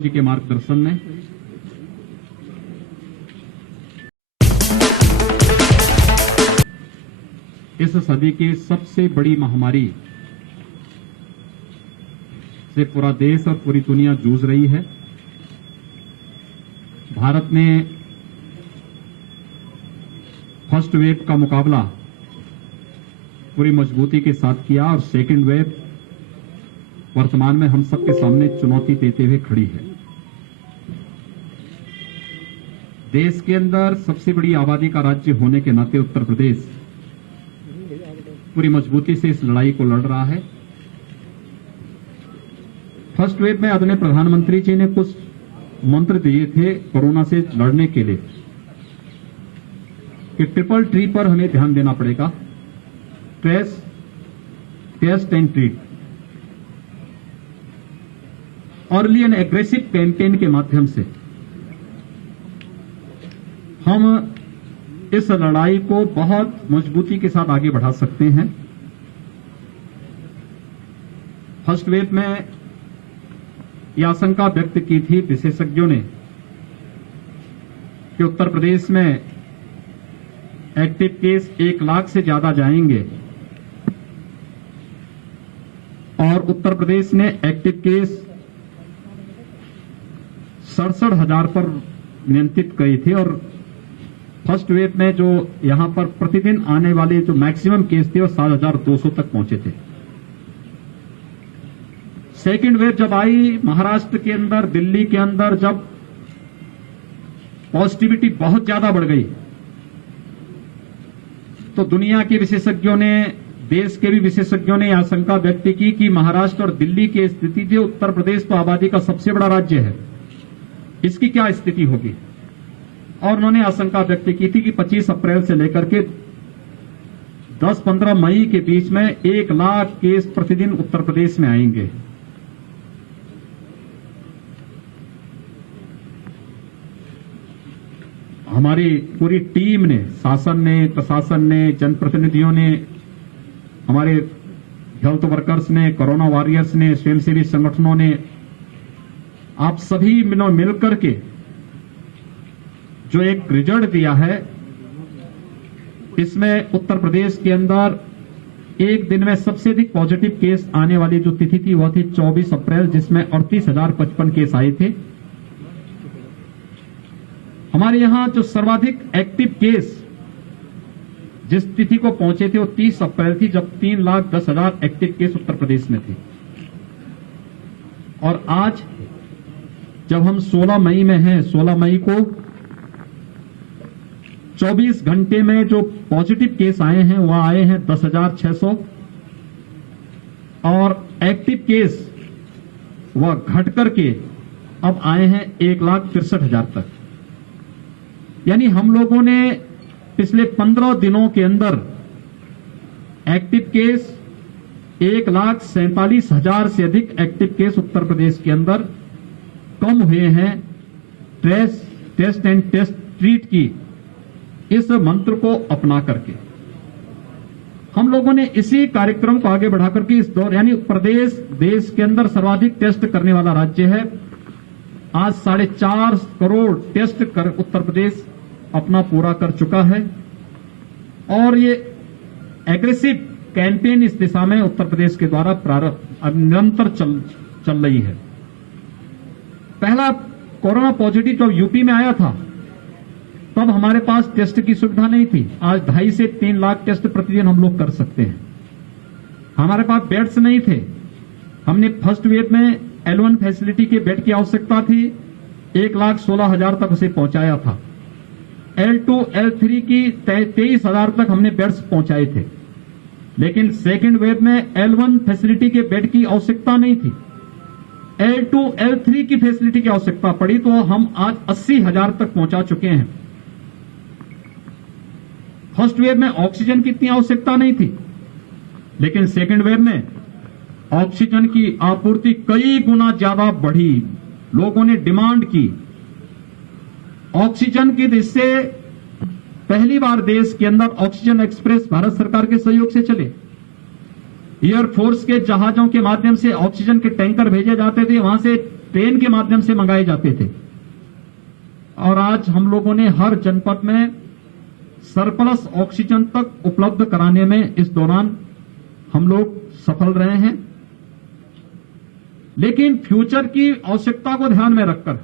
जी के मार्गदर्शन में इस सदी की सबसे बड़ी महामारी से पूरा देश और पूरी दुनिया जूझ रही है। भारत ने फर्स्ट वेव का मुकाबला पूरी मजबूती के साथ किया और सेकंड वेव वर्तमान में हम सबके सामने चुनौती देते हुए खड़ी है। देश के अंदर सबसे बड़ी आबादी का राज्य होने के नाते उत्तर प्रदेश पूरी मजबूती से इस लड़ाई को लड़ रहा है। फर्स्ट वेव में आदरणीय प्रधानमंत्री जी ने कुछ मंत्र दिए थे कोरोना से लड़ने के लिए कि ट्रिपल ट्री पर हमें ध्यान देना पड़ेगा। Trace, test and treat. Early and aggressive campaign के माध्यम से हम इस लड़ाई को बहुत मजबूती के साथ आगे बढ़ा सकते हैं। फर्स्ट वेव में यह आशंका व्यक्त की थी विशेषज्ञों ने कि उत्तर प्रदेश में एक्टिव केस 1 लाख से ज्यादा जाएंगे और उत्तर प्रदेश ने एक्टिव केस 67,000 पर नियंत्रित करे थे और फर्स्ट वेव में जो यहां पर प्रतिदिन आने वाले जो मैक्सिमम केस थे वो 7,200 तक पहुंचे थे। सेकेंड वेव जब आई महाराष्ट्र के अंदर, दिल्ली के अंदर, जब पॉजिटिविटी बहुत ज्यादा बढ़ गई तो दुनिया के विशेषज्ञों ने, देश के भी विशेषज्ञों ने आशंका व्यक्त की कि महाराष्ट्र और दिल्ली की स्थिति थी, उत्तर प्रदेश तो आबादी का सबसे बड़ा राज्य है, इसकी क्या स्थिति होगी। और उन्होंने आशंका व्यक्त की थी कि 25 अप्रैल से लेकर के 10-15 मई के बीच में 1 लाख केस प्रतिदिन उत्तर प्रदेश में आएंगे। हमारी पूरी टीम ने, शासन ने, प्रशासन ने, जनप्रतिनिधियों ने, हमारे हेल्थ वर्कर्स ने, कोरोना वॉरियर्स ने, स्वयंसेवी संगठनों ने, आप सभी मिलकर के जो एक रिजल्ट दिया है, इसमें उत्तर प्रदेश के अंदर एक दिन में सबसे अधिक पॉजिटिव केस आने वाली जो तिथि थी वह थी 24 अप्रैल, जिसमें 38,055 केस आए थे। हमारे यहां जो सर्वाधिक एक्टिव केस जिस तिथि को पहुंचे थे वो 30 अप्रैल थी, जब 3,10,000 एक्टिव केस उत्तर प्रदेश में थे। और आज जब हम 16 मई में हैं, 16 मई को 24 घंटे में जो पॉजिटिव केस आए हैं वह आए हैं 10,600 और एक्टिव केस वह घट करके अब आए हैं 1,63,000 तक। यानी हम लोगों ने पिछले 15 दिनों के अंदर एक्टिव केस 1,47,000 से अधिक एक्टिव केस उत्तर प्रदेश के अंदर कम हुए हैं। टेस्ट एंड टेस्ट ट्रीट की इस मंत्र को अपना करके हम लोगों ने इसी कार्यक्रम को आगे बढ़ा करके इस दौर, यानी प्रदेश देश के अंदर सर्वाधिक टेस्ट करने वाला राज्य है। आज 4.5 करोड़ टेस्ट कर उत्तर प्रदेश अपना पूरा कर चुका है और ये एग्रेसिव कैंपेन इस दिशा में उत्तर प्रदेश के द्वारा प्रारंभ निरंतर चल रही है। पहला कोरोना पॉजिटिव जब यूपी में आया था तब हमारे पास टेस्ट की सुविधा नहीं थी। आज 2.5 से 3 लाख टेस्ट प्रतिदिन हम लोग कर सकते हैं। हमारे पास बेड्स नहीं थे। हमने फर्स्ट वेव में L1 फैसिलिटी के बेड की आवश्यकता थी, 1,16,000 तक उसे पहुंचाया था। L2, L3 की 23,000 तक हमने बेड्स पहुंचाए थे। लेकिन सेकेंड वेव में L1 फैसिलिटी के बेड की आवश्यकता नहीं थी, L2, L3 की फैसिलिटी की आवश्यकता पड़ी तो हम आज 80,000 तक पहुंचा चुके हैं। फर्स्ट वेव में ऑक्सीजन की इतनी आवश्यकता नहीं थी, लेकिन सेकेंड वेव में ऑक्सीजन की आपूर्ति कई गुना ज्यादा बढ़ी। लोगों ने डिमांड की ऑक्सीजन की, जिससे पहली बार देश के अंदर ऑक्सीजन एक्सप्रेस भारत सरकार के सहयोग से चले। एयरफोर्स के जहाजों के माध्यम से ऑक्सीजन के टैंकर भेजे जाते थे, वहां से ट्रेन के माध्यम से मंगाए जाते थे, और आज हम लोगों ने हर जनपद में सरप्लस ऑक्सीजन तक उपलब्ध कराने में इस दौरान हम लोग सफल रहे हैं। लेकिन फ्यूचर की आवश्यकता को ध्यान में रखकर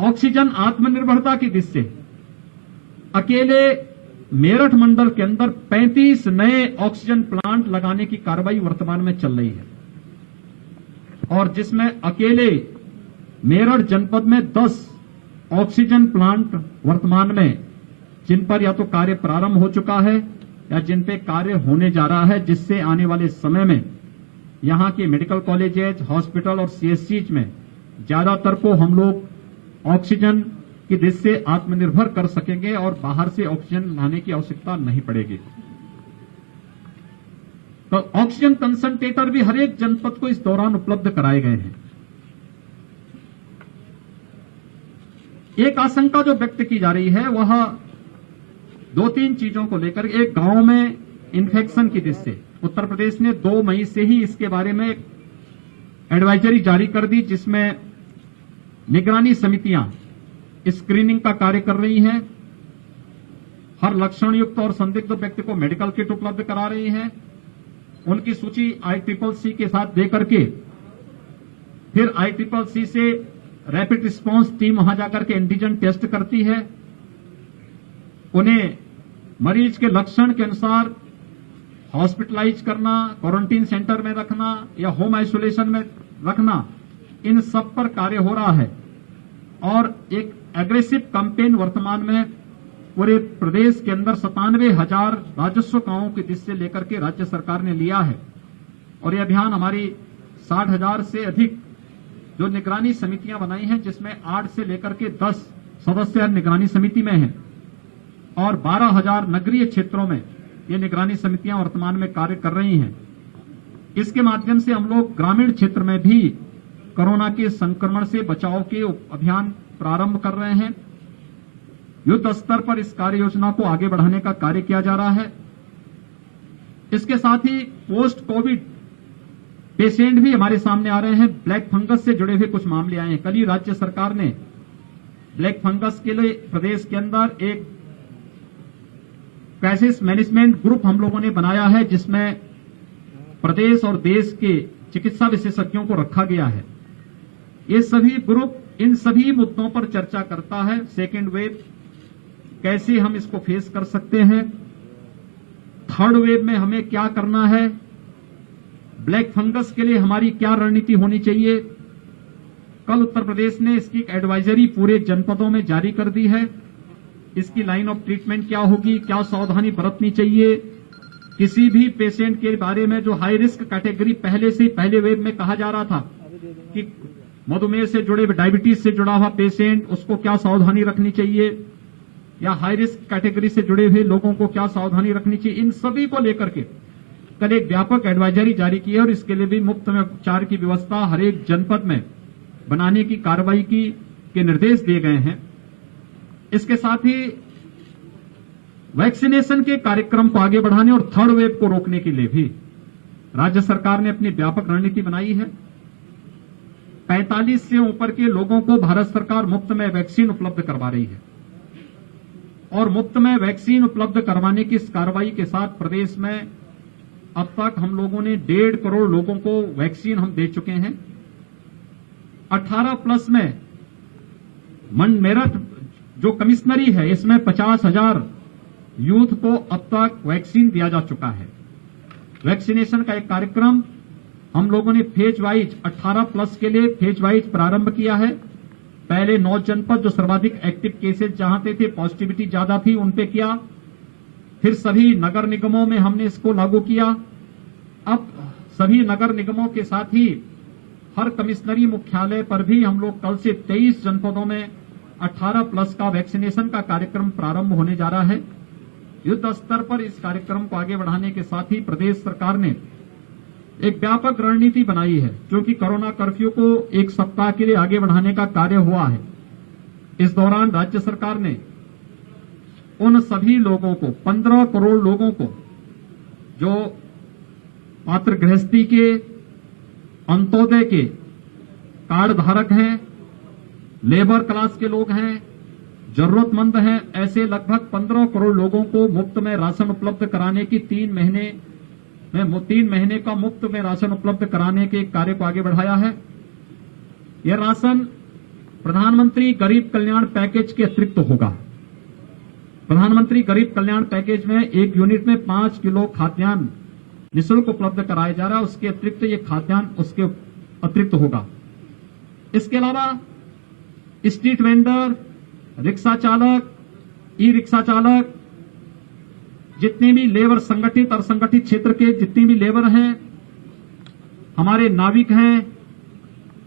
ऑक्सीजन आत्मनिर्भरता की दृष्टि से अकेले मेरठ मंडल के अंदर 35 नए ऑक्सीजन प्लांट लगाने की कार्रवाई वर्तमान में चल रही है, और जिसमें अकेले मेरठ जनपद में 10 ऑक्सीजन प्लांट वर्तमान में जिन पर या तो कार्य प्रारंभ हो चुका है या जिन पे कार्य होने जा रहा है, जिससे आने वाले समय में यहां के मेडिकल कॉलेजेज, हॉस्पिटल और सीएससीज में ज्यादातर को हम लोग ऑक्सीजन की दृष्टि से आत्मनिर्भर कर सकेंगे और बाहर से ऑक्सीजन लाने की आवश्यकता नहीं पड़ेगी। तो ऑक्सीजन कंसंट्रेटर भी हर एक जनपद को इस दौरान उपलब्ध कराए गए हैं। एक आशंका जो व्यक्त की जा रही है वह 2-3 चीजों को लेकर, एक गांव में इन्फेक्शन की दृष्टि से उत्तर प्रदेश ने 2 मई से ही इसके बारे में एक एडवाइजरी जारी कर दी, जिसमें निगरानी समितियां स्क्रीनिंग का कार्य कर रही हैं, हर लक्षण युक्त और संदिग्ध व्यक्ति को मेडिकल किट उपलब्ध करा रही हैं, उनकी सूची ICCC के साथ दे करके फिर ICCC से रैपिड रिस्पांस टीम वहां जाकर के एंटीजन टेस्ट करती है, उन्हें मरीज के लक्षण के अनुसार हॉस्पिटलाइज करना, क्वारंटीन सेंटर में रखना या होम आइसोलेशन में रखना, इन सब पर कार्य हो रहा है। और एक एग्रेसिव कैंपेन वर्तमान में पूरे प्रदेश के अंदर 97,000 राजस्व गांवों की दृष्टि से लेकर के राज्य सरकार ने लिया है, और यह अभियान हमारी 60,000 से अधिक जो निगरानी समितियां बनाई हैं, जिसमें 8 से लेकर के 10 सदस्य निगरानी समिति में हैं, और 12,000 नगरीय क्षेत्रों में ये निगरानी समितियां वर्तमान में कार्य कर रही हैं। इसके माध्यम से हम लोग ग्रामीण क्षेत्र में भी कोरोना के संक्रमण से बचाव के अभियान प्रारंभ कर रहे हैं। युद्ध स्तर पर इस कार्य योजना को आगे बढ़ाने का कार्य किया जा रहा है। इसके साथ ही पोस्ट कोविड पेशेंट भी हमारे सामने आ रहे हैं। ब्लैक फंगस से जुड़े हुए कुछ मामले आए हैं। कल ही राज्य सरकार ने ब्लैक फंगस के लिए प्रदेश के अंदर एक क्राइसिस मैनेजमेंट ग्रुप हम लोगों ने बनाया है, जिसमें प्रदेश और देश के चिकित्सा विशेषज्ञों को रखा गया है। ये सभी ग्रुप इन सभी मुद्दों पर चर्चा करता है। सेकेंड वेव कैसे हम इसको फेस कर सकते हैं, थर्ड वेव में हमें क्या करना है, ब्लैक फंगस के लिए हमारी क्या रणनीति होनी चाहिए। कल उत्तर प्रदेश ने इसकी एक एडवाइजरी पूरे जनपदों में जारी कर दी है। इसकी लाइन ऑफ ट्रीटमेंट क्या होगी, क्या सावधानी बरतनी चाहिए, किसी भी पेशेंट के बारे में जो हाई रिस्क कैटेगरी पहले से पहले वेव में कहा जा रहा था कि मधुमेह से जुड़े, डायबिटीज से जुड़ा हुआ पेशेंट, उसको क्या सावधानी रखनी चाहिए, या हाई रिस्क कैटेगरी से जुड़े हुए लोगों को क्या सावधानी रखनी चाहिए, इन सभी को लेकर के कल एक व्यापक एडवाइजरी जारी की है, और इसके लिए भी मुफ्त में उपचार की व्यवस्था हर एक जनपद में बनाने की कार्रवाई के निर्देश दिए गए हैं। इसके साथ ही वैक्सीनेशन के कार्यक्रम को आगे बढ़ाने और थर्ड वेव को रोकने के लिए भी राज्य सरकार ने अपनी व्यापक रणनीति बनाई है। 45 से ऊपर के लोगों को भारत सरकार मुफ्त में वैक्सीन उपलब्ध करवा रही है, और मुफ्त में वैक्सीन उपलब्ध करवाने की इस कार्रवाई के साथ प्रदेश में अब तक हम लोगों ने 1.5 करोड़ लोगों को वैक्सीन हम दे चुके हैं। 18 प्लस में मेरठ जो कमिश्नरी है, इसमें 50,000 यूथ को अब तक वैक्सीन दिया जा चुका है। वैक्सीनेशन का एक कार्यक्रम हम लोगों ने फेज वाइज 18 प्लस के लिए फेज वाइज प्रारंभ किया है। पहले 9 जनपद जो सर्वाधिक एक्टिव केसेस जहां थे, पॉजिटिविटी ज्यादा थी, उन पे किया। फिर सभी नगर निगमों में हमने इसको लागू किया। अब सभी नगर निगमों के साथ ही हर कमिश्नरी मुख्यालय पर भी हम लोग कल से 23 जनपदों में 18 प्लस का वैक्सीनेशन का कार्यक्रम प्रारंभ होने जा रहा है। युद्ध स्तर पर इस कार्यक्रम को आगे बढ़ाने के साथ ही प्रदेश सरकार ने एक व्यापक रणनीति बनाई है, जो कि कोरोना कर्फ्यू को 1 सप्ताह के लिए आगे बढ़ाने का कार्य हुआ है। इस दौरान राज्य सरकार ने उन सभी लोगों को, 15 करोड़ लोगों को, जो पात्र गृहस्थी के, अंत्योदय के कार्ड धारक हैं, लेबर क्लास के लोग हैं, जरूरतमंद हैं, ऐसे लगभग 15 करोड़ लोगों को मुफ्त में राशन उपलब्ध कराने की 3 महीने का मुफ्त में राशन उपलब्ध कराने के कार्य को आगे बढ़ाया है। यह राशन प्रधानमंत्री गरीब कल्याण पैकेज के अतिरिक्त होगा। प्रधानमंत्री गरीब कल्याण पैकेज में एक यूनिट में 5 किलो खाद्यान्न निःशुल्क उपलब्ध कराया जा रहा है, उसके अतिरिक्त ये खाद्यान्न उसके अतिरिक्त होगा। इसके अलावा स्ट्रीट वेंडर, रिक्शा चालक, ई रिक्शा चालक, जितने भी लेबर संगठित और संगठित क्षेत्र के जितनी भी लेबर हैं, हमारे नाविक हैं,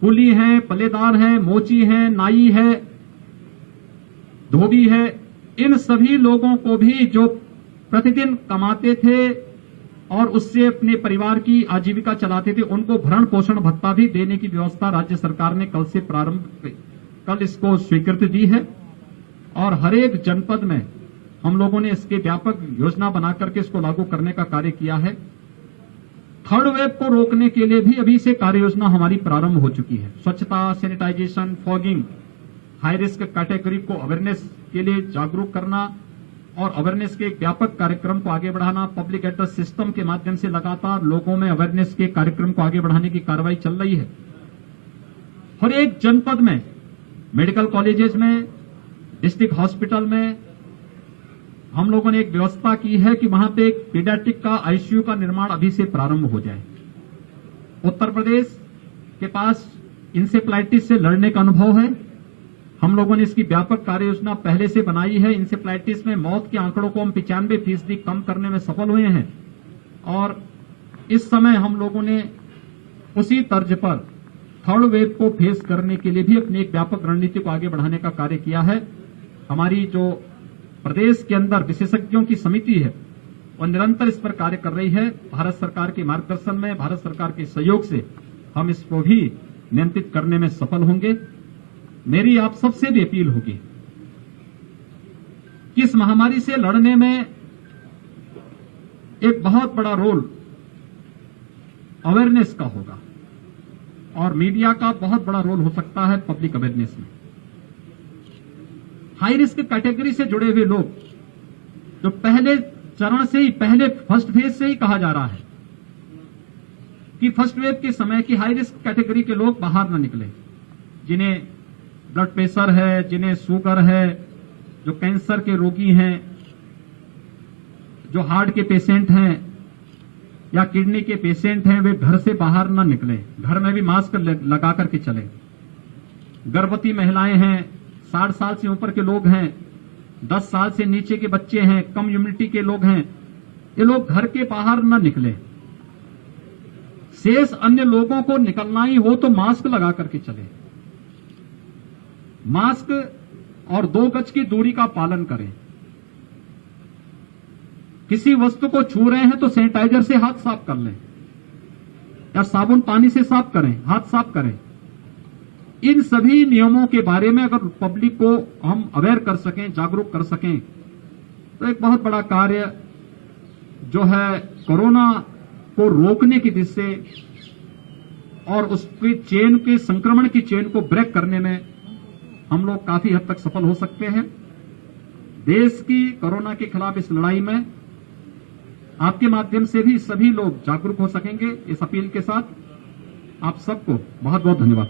कुली हैं, पल्लेदार हैं, मोची हैं, नाई है, धोबी है, इन सभी लोगों को भी जो प्रतिदिन कमाते थे और उससे अपने परिवार की आजीविका चलाते थे, उनको भरण पोषण भत्ता भी देने की व्यवस्था राज्य सरकार ने कल इसको स्वीकृति दी है। और हर एक जनपद में हम लोगों ने इसके व्यापक योजना बना करके इसको लागू करने का कार्य किया है। थर्ड वेव को रोकने के लिए भी अभी से कार्य योजना हमारी प्रारंभ हो चुकी है। स्वच्छता, sanitisation, fogging, high risk category को अवेयरनेस के लिए जागरूक करना और अवेयरनेस के व्यापक कार्यक्रम को आगे बढ़ाना, पब्लिक एड्रेस सिस्टम के माध्यम से लगातार लोगों में अवेयरनेस के कार्यक्रम को आगे बढ़ाने की कार्रवाई चल रही है। हर एक जनपद में, मेडिकल कॉलेजेस में, डिस्ट्रिक्ट हॉस्पिटल में हम लोगों ने एक व्यवस्था की है कि वहां पे एक पीडियाट्रिक का आईसीयू का निर्माण अभी से प्रारंभ हो जाए। उत्तर प्रदेश के पास इंसेफ्लाइटिस से लड़ने का अनुभव है। हम लोगों ने इसकी व्यापक कार्य योजना पहले से बनाई है। इंसेफ्लाइटिस में मौत के आंकड़ों को हम 95% कम करने में सफल हुए हैं और इस समय हम लोगों ने उसी तर्ज पर थर्ड वेव को फेस करने के लिए भी अपनी एक व्यापक रणनीति को आगे बढ़ाने का कार्य किया है। हमारी जो प्रदेश के अंदर विशेषज्ञों की समिति है वो निरंतर इस पर कार्य कर रही है। भारत सरकार के मार्गदर्शन में, भारत सरकार के सहयोग से हम इसको भी नियंत्रित करने में सफल होंगे। मेरी आप सबसे भी अपील होगी कि इस महामारी से लड़ने में एक बहुत बड़ा रोल अवेयरनेस का होगा और मीडिया का बहुत बड़ा रोल हो सकता है पब्लिक अवेयरनेस में। हाई रिस्क कैटेगरी से जुड़े हुए लोग जो पहले चरण से ही, पहले फर्स्ट फेज से ही कहा जा रहा है कि फर्स्ट वेव के समय की हाई रिस्क कैटेगरी के लोग बाहर न निकले, जिन्हें ब्लड प्रेशर है, जिन्हें शुगर है, जो कैंसर के रोगी हैं, जो हार्ट के पेशेंट हैं या किडनी के पेशेंट हैं, वे घर से बाहर न निकले, घर में भी मास्क लगा करके चले। गर्भवती महिलाएं हैं, 60 साल से ऊपर के लोग हैं, 10 साल से नीचे के बच्चे हैं, कम इम्यूनिटी के लोग हैं, ये लोग घर के बाहर न निकले। शेष अन्य लोगों को निकलना ही हो तो मास्क लगा करके चले। मास्क और 2 गज की दूरी का पालन करें। किसी वस्तु को छू रहे हैं तो सैनिटाइजर से हाथ साफ कर लें या साबुन पानी से साफ करें, हाथ साफ करें। इन सभी नियमों के बारे में अगर पब्लिक को हम अवेयर कर सकें, जागरूक कर सकें, तो एक बहुत बड़ा कार्य जो है कोरोना को रोकने की दिशा से और उसकी चेन के संक्रमण की चेन को ब्रेक करने में हम लोग काफी हद तक सफल हो सकते हैं। देश की कोरोना के खिलाफ इस लड़ाई में आपके माध्यम से भी सभी लोग जागरूक हो सकेंगे। इस अपील के साथ आप सबको बहुत बहुत धन्यवाद।